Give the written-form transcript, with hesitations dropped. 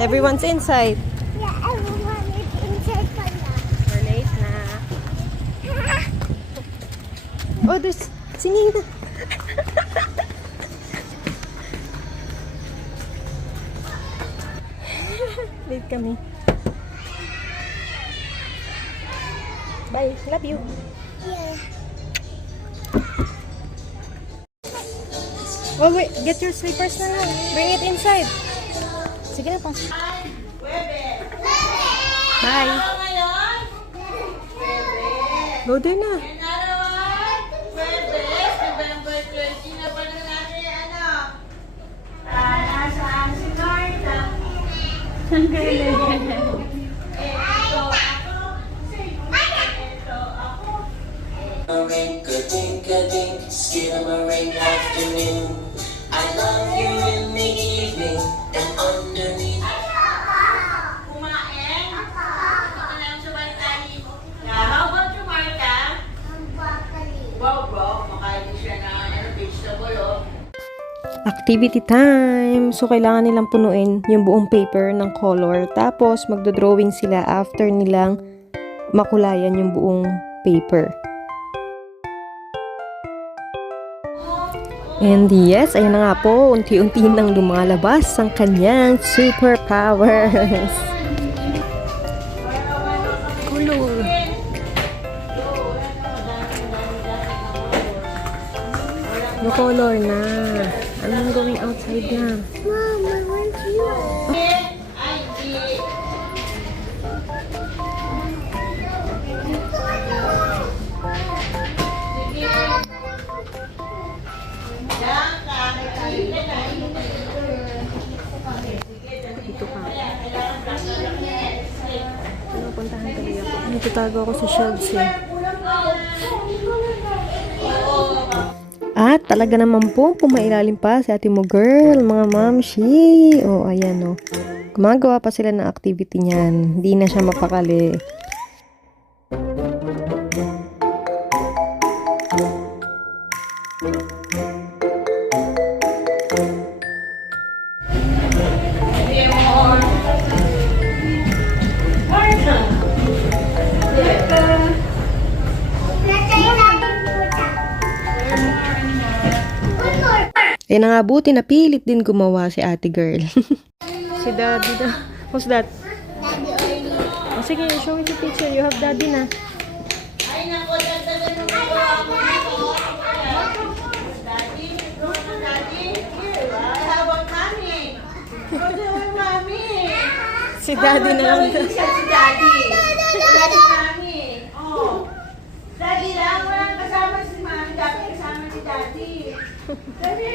Everyone's inside. Yeah, everyone is inside pala. We're late na. Oh, there's singing na. Late kami. Bye. Love you. Yeah. Oh, wait. Get your slippers na lang. Bring it inside. Sige na, pas. Bye. Go there na. Ring-a-dink-a-dink, skidamaring afternoon. I love you in the evening and underneath. Kumain? Ito lang sa bantani. How about you, Marta? Ang broccoli. Wow, bro. Makain din siya ng vegetable, oh. Activity time! So, kailangan nilang punuin yung buong paper ng color. Tapos, magdodrawing sila after nilang makulayan yung buong paper. And yes, ayan na nga po, unti-unti nang lumalabas ang kanyang superpowers. Color. No color na. I'm going outside na. Mom, I want you. Ay, di. Dito ka. Ano, puntahan tuloy ako. Natatago ako sa shelves eh. At talaga naman po, pumailalim pa si ate mo girl, mga mamshi. Oh, ayan oh. Gumagawa pa sila ng activity niyan. Hindi na siya mapakali. Eh na nga buti na pilit din gumawa si ate girl. Si daddy na. Who's that? Daddy only. Oh, sige, show me the picture. You have daddy na. Ay, nako, dadalhin mo ko ako nito. Daddy, daddy. Here, how about mommy? How about mommy? Si daddy na lang. Siya si daddy. Wala si mommy. Oh. Daddy lang, walang kasama si mommy. Dapat kasama si daddy. Daddy,